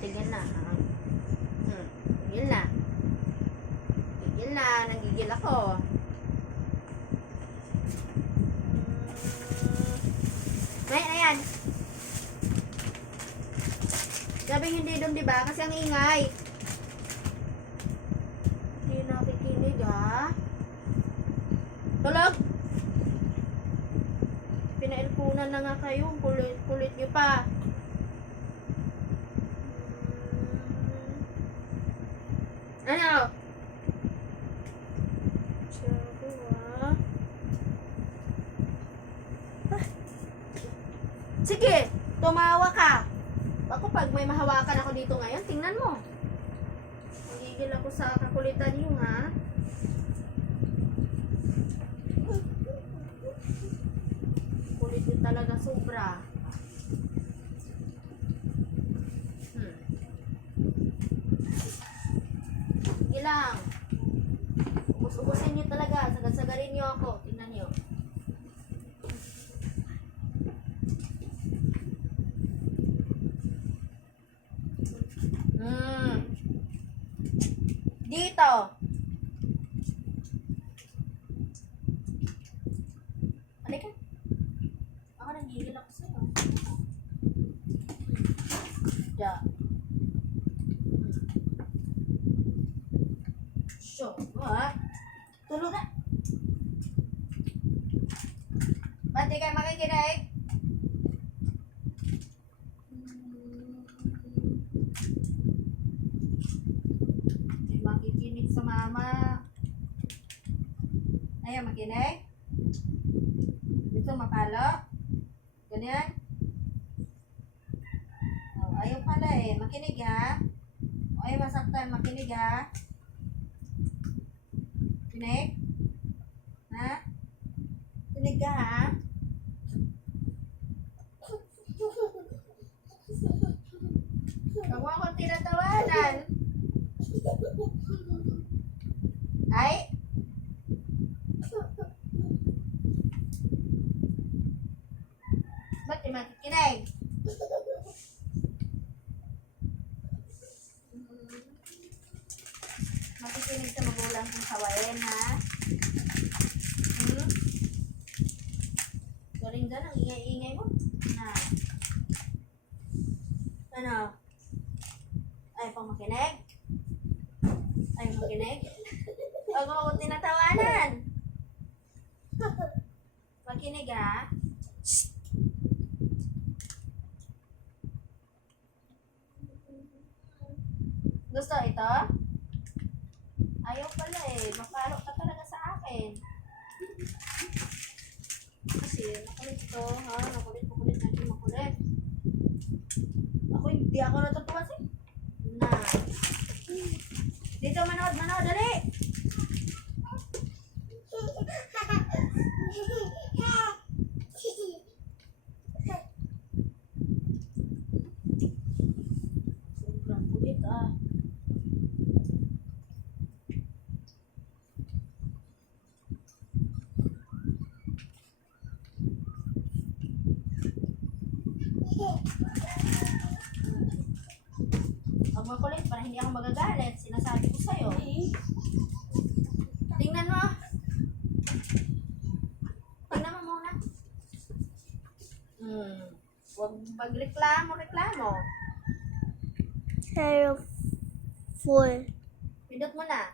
tigil na. Tigil na. Tigil na, nanggigil ako. May, ayan. Sabi hindi doon, di ba? Kasi ang ingay. Hindi nakikinig, ha? Tulog! Pinailpunan na nga kayo. Kulit nyo pa. Ano? Tsaro, ha? Sige, tumawa ka. Ako pag may mahawakan ako dito ngayon, tingnan mo. Magigil ako sa kakulitan niyo, ha? Kulit yun talaga sobra. Sige lang. Ubus-ubusin niyo talaga. Sagad-sagarin niyo ako. Tingnan niyo. Dito. Halika. Ako nanggigil ako sa'yo. Da. Sure. What? Tulog na. Ba't di kayo makikinig? Makikinig sa mama. Ayaw makinig. Dito mapalo. Ganyan. Oh, ayaw pala eh. Makinig ha. O ayaw masaktan. Makinig ha. Kinig. Ha? Kinig ka ha. Huwag mo akong tinatawanan. Ay? Ba't di makikinig? Makikinig sa magulang kong kawain, ha? Galing dyan, ang ingay-ingay mo. Na. Ano? Ayaw pang makinig? Ayaw makinig? Huwag mo akong tinatawanan. Makinig, ha? Gusto ito? Ayaw pala eh. Mapalo ka talaga sa akin. Kasi makulit ito, ha? Makulit natin, makulit. Ako hindi ako natutuwa sa'yo. Na. Dito manood, dali! Sobrang kulit, ah. Huwag makulit para hindi ako magagalit. Sinasabi ko sa'yo. Tingnan mo. Tingnan mo muna. Huwag magreklamo. Careful. Pindot mo na.